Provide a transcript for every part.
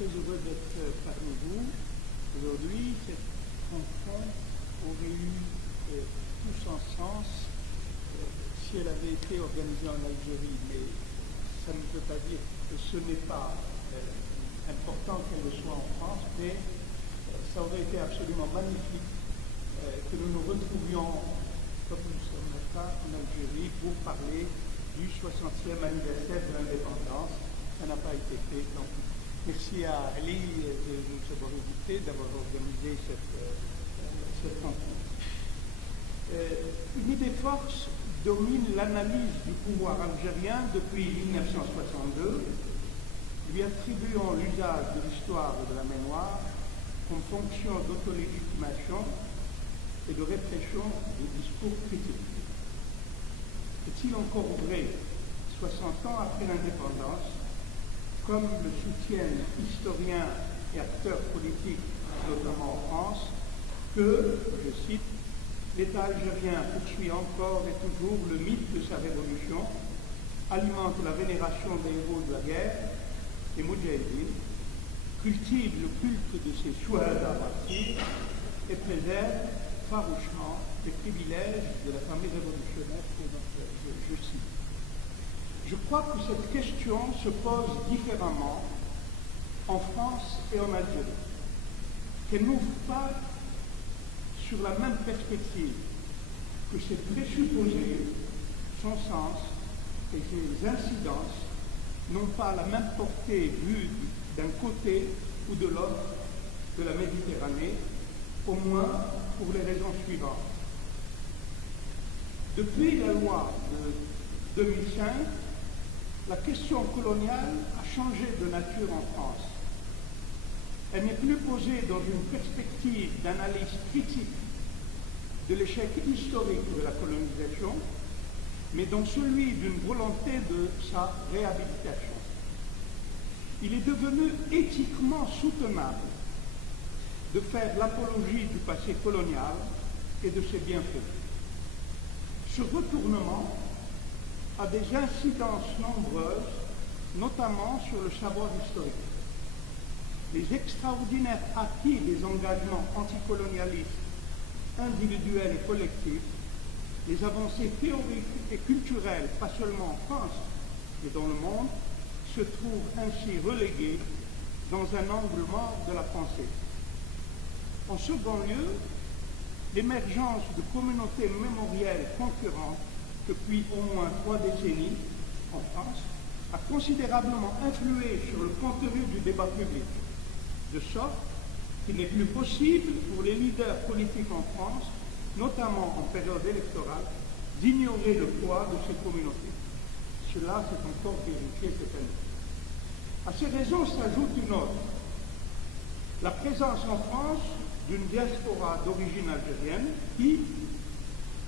très heureux d'être parmi vous. Aujourd'hui, cette rencontre aurait eu tout son sens si elle avait été organisée en Algérie, mais ça ne veut pas dire que ce n'est pas important qu'elle le soit en France, mais ça aurait été absolument magnifique que nous nous retrouvions, comme nous sommes là en Algérie, pour parler du 60e anniversaire de l'indépendance. Ça n'a pas été fait. Donc, merci à Ali de nous avoir invités, d'avoir organisé cette rencontre. Une idée force domine l'analyse du pouvoir algérien depuis 1962, lui attribuant l'usage de l'histoire et de la mémoire comme fonction d'autolégitimation et de répression des discours critiques. Est-il encore vrai, 60 ans après l'indépendance, comme le soutiennent historiens et acteurs politiques, notamment en France, que, je cite, l'État algérien poursuit encore et toujours le mythe de sa révolution, alimente la vénération des héros de la guerre, les moudjahidines, cultive le culte de ses chouhada martyrs et préserve farouchement les privilèges de la famille révolutionnaire que je cite. Je crois que cette question se pose différemment en France et en Algérie, qu'elle n'ouvre pas sur la même perspective, que ses présupposés, son sens et ses incidences n'ont pas la même portée vue d'un côté ou de l'autre de la Méditerranée, au moins pour les raisons suivantes. Depuis la loi de 2005, la question coloniale a changé de nature en France. Elle n'est plus posée dans une perspective d'analyse critique de l'échec historique de la colonisation, mais dans celui d'une volonté de sa réhabilitation. Il est devenu éthiquement soutenable de faire l'apologie du passé colonial et de ses bienfaits. Ce retournement a des incidences nombreuses, notamment sur le savoir historique. Les extraordinaires acquis des engagements anticolonialistes individuels et collectifs, les avancées théoriques et culturelles, pas seulement en France, mais dans le monde, se trouvent ainsi relégués dans un angle mort de la pensée. En second lieu, l'émergence de communautés mémorielles concurrentes depuis au moins 3 décennies en France a considérablement influé sur le contenu du débat public, de sorte qu'il n'est plus possible pour les leaders politiques en France, notamment en période électorale, d'ignorer le poids de ces communautés. Cela s'est encore vérifié cette année. À ces raisons s'ajoute une autre. La présence en France d'une diaspora d'origine algérienne qui,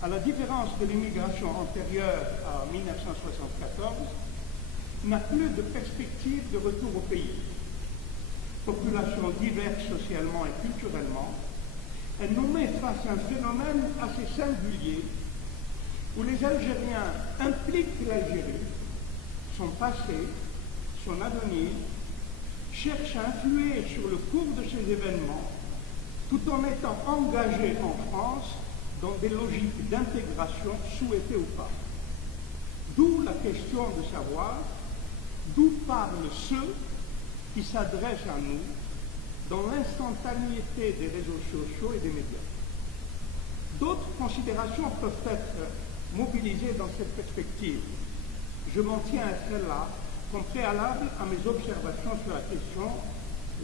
à la différence de l'immigration antérieure à 1974, n'a plus de perspective de retour au pays. Population diverse socialement et culturellement, elle nous met face à un phénomène assez singulier où les Algériens impliquent l'Algérie, son passé, son avenir, cherchent à influer sur le cours de ces événements tout en étant engagés en France dans des logiques d'intégration souhaitées ou pas. D'où la question de savoir d'où parlent ceux qui s'adressent à nous dans l'instantanéité des réseaux sociaux et des médias. D'autres considérations peuvent être mobilisées dans cette perspective. Je m'en tiens à celle-là comme préalable à mes observations sur la question: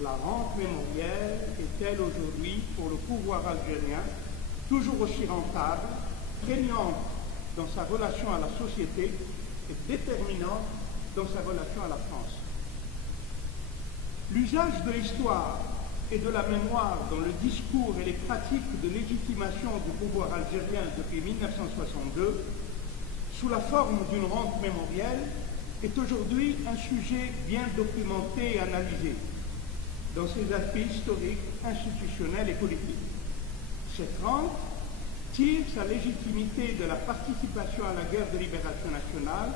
la rente mémorielle est-elle aujourd'hui pour le pouvoir algérien toujours aussi rentable, prégnante dans sa relation à la société et déterminante dans sa relation à la France? L'usage de l'histoire et de la mémoire dans le discours et les pratiques de légitimation du pouvoir algérien depuis 1962, sous la forme d'une rente mémorielle, est aujourd'hui un sujet bien documenté et analysé dans ses aspects historiques, institutionnels et politiques. Cette rente tire sa légitimité de la participation à la guerre de libération nationale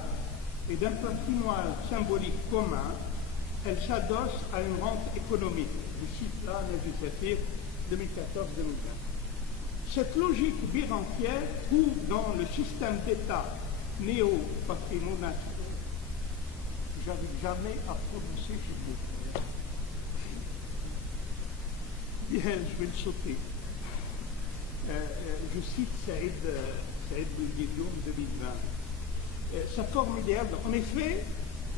et d'un patrimoine symbolique commun elle s'adosse à une rente économique. Je cite là législative 2014-2020. Cette logique birentière trouve dans le système d'État néo-patrimonial. J'arrive jamais à prononcer ce mot. Bien, je vais le sauter. Je cite Saïd Boudjidjoum 2020. Sa forme idéale, en effet,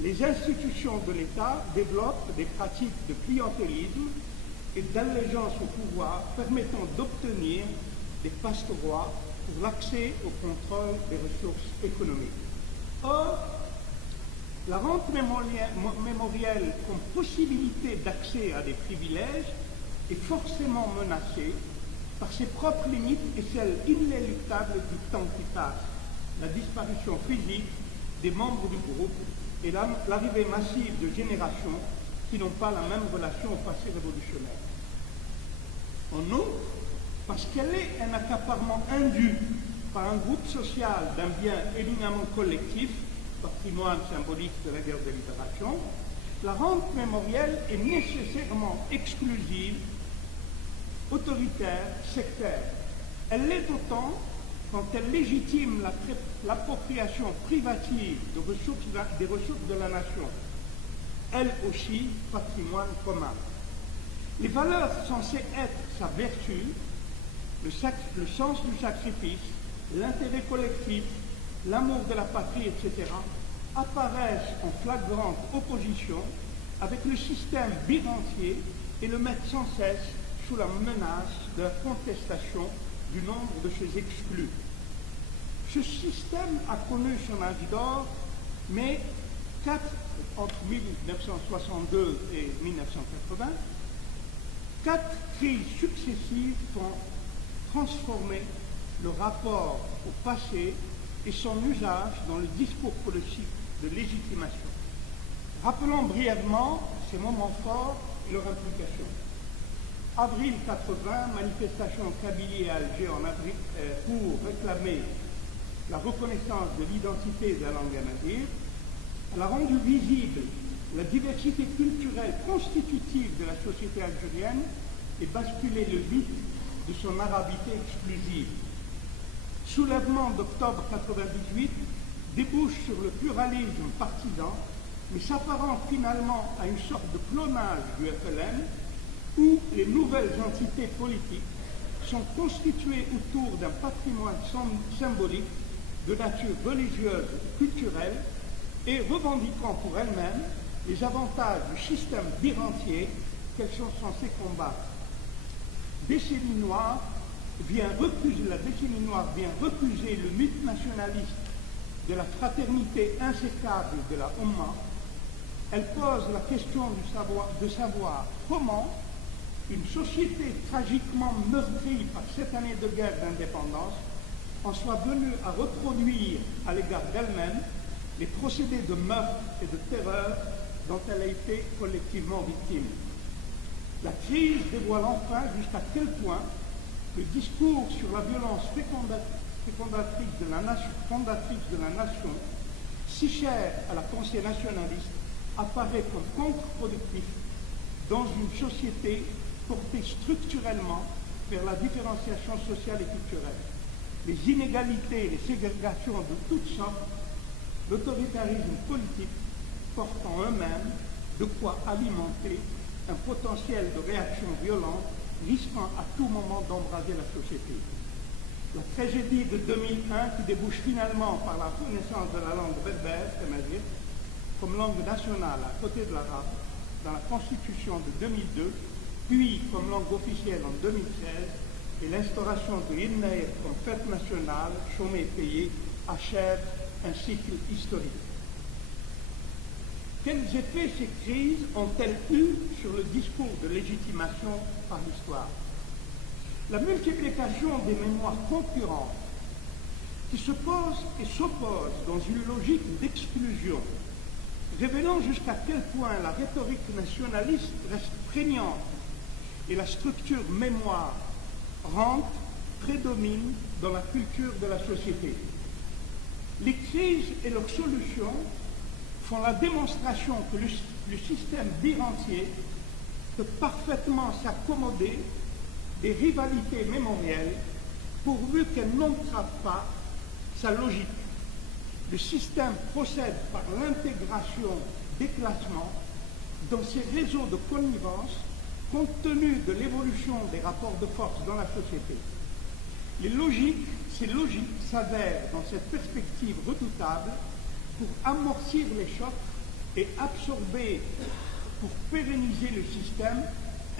les institutions de l'État développent des pratiques de clientélisme et d'allégeance au pouvoir permettant d'obtenir des passe-droits pour l'accès au contrôle des ressources économiques. Or, la rente mémorielle comme possibilité d'accès à des privilèges est forcément menacée par ses propres limites et celles inéluctables du temps qui passe, la disparition physique des membres du groupe et l'arrivée massive de générations qui n'ont pas la même relation au passé révolutionnaire. En outre, parce qu'elle est un accaparement indu par un groupe social d'un bien éminemment collectif, patrimoine symbolique de la guerre de libération, la rente mémorielle est nécessairement exclusive, autoritaire, sectaire. Elle l'est autant quand elle légitime l'appropriation privative des ressources de la nation, elle aussi patrimoine commun. Les valeurs censées être sa vertu, le sens du sacrifice, l'intérêt collectif, l'amour de la patrie, etc., apparaissent en flagrante opposition avec le système birentier et le mettent sans cesse sous la menace de la contestation du nombre de ses exclus. Ce système a connu son âge d'or, mais entre 1962 et 1980, 4 crises successives ont transformé le rapport au passé et son usage dans le discours politique de légitimation. Rappelons brièvement ces moments forts et leur implication. Avril 80, manifestation en Kabylie et à Alger en avril, pour réclamer la reconnaissance de l'identité de la langue amazigh. Elle a rendu visible la diversité culturelle constitutive de la société algérienne et basculé le vide de son arabité exclusive. Soulèvement d'octobre 98 débouche sur le pluralisme partisan, mais s'apparente finalement à une sorte de clonage du FLN où les nouvelles entités politiques sont constituées autour d'un patrimoine symbolique de nature religieuse et culturelle et revendiquant pour elles-mêmes les avantages du système birentier qu'elles sont censées combattre. La décennie noire vient refuser le mythe nationaliste de la fraternité insécable de la Oumma. Elle pose la question de savoir comment une société tragiquement meurtrie par 7 années de guerre d'indépendance en soit venue à reproduire à l'égard d'elle-même les procédés de meurtre et de terreur dont elle a été collectivement victime. La crise dévoile enfin jusqu'à quel point le discours sur la violence fondatrice de la nation, si chère à la pensée nationaliste, apparaît comme contre-productif dans une société portée structurellement vers la différenciation sociale et culturelle. Les inégalités et les ségrégations de toutes sortes, l'autoritarisme politique portent en eux-mêmes de quoi alimenter un potentiel de réaction violente risquant à tout moment d'embraser la société. La tragédie de 2001 qui débouche finalement par la reconnaissance de la langue berbère, c'est-à-dire comme langue nationale à côté de l'arabe dans la Constitution de 2002, puis comme langue officielle en 2016, et l'instauration de l'Eid comme fête nationale, chômée et payée, achève un cycle historique. Quels effets ces crises ont-elles eu sur le discours de légitimation par l'histoire? La multiplication des mémoires concurrentes qui se posent et s'opposent dans une logique d'exclusion, révélant jusqu'à quel point la rhétorique nationaliste reste prégnante et la structure mémoire rente prédomine dans la culture de la société. Les crises et leurs solutions font la démonstration que le système birentier peut parfaitement s'accommoder des rivalités mémorielles pourvu qu'elles n'entravent pas sa logique. Le système procède par l'intégration des classements dans ces réseaux de connivence compte tenu de l'évolution des rapports de force dans la société. Ces logiques s'avèrent dans cette perspective redoutable pour amortir les chocs et absorber, pour pérenniser le système,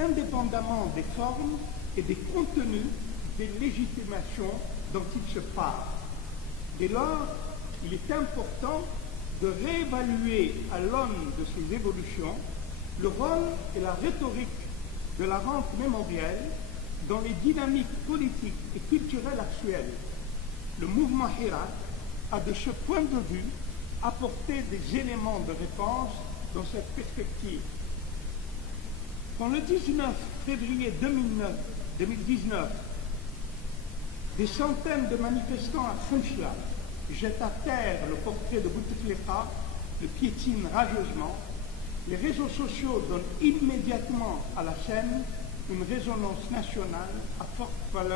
indépendamment des formes et des contenus des légitimations dont il se parle. Dès lors, il est important de réévaluer à l'aune de ces évolutions le rôle et la rhétorique de la rente mémorielle dans les dynamiques politiques et culturelles actuelles. Le mouvement Hirak a de ce point de vue apporté des éléments de réponse dans cette perspective. Quand le 19 février 2019, des centaines de manifestants à Funchal jettent à terre le portrait de Bouteflika, le piétinent rageusement, les réseaux sociaux donnent immédiatement à la scène une résonance nationale à forte valeur.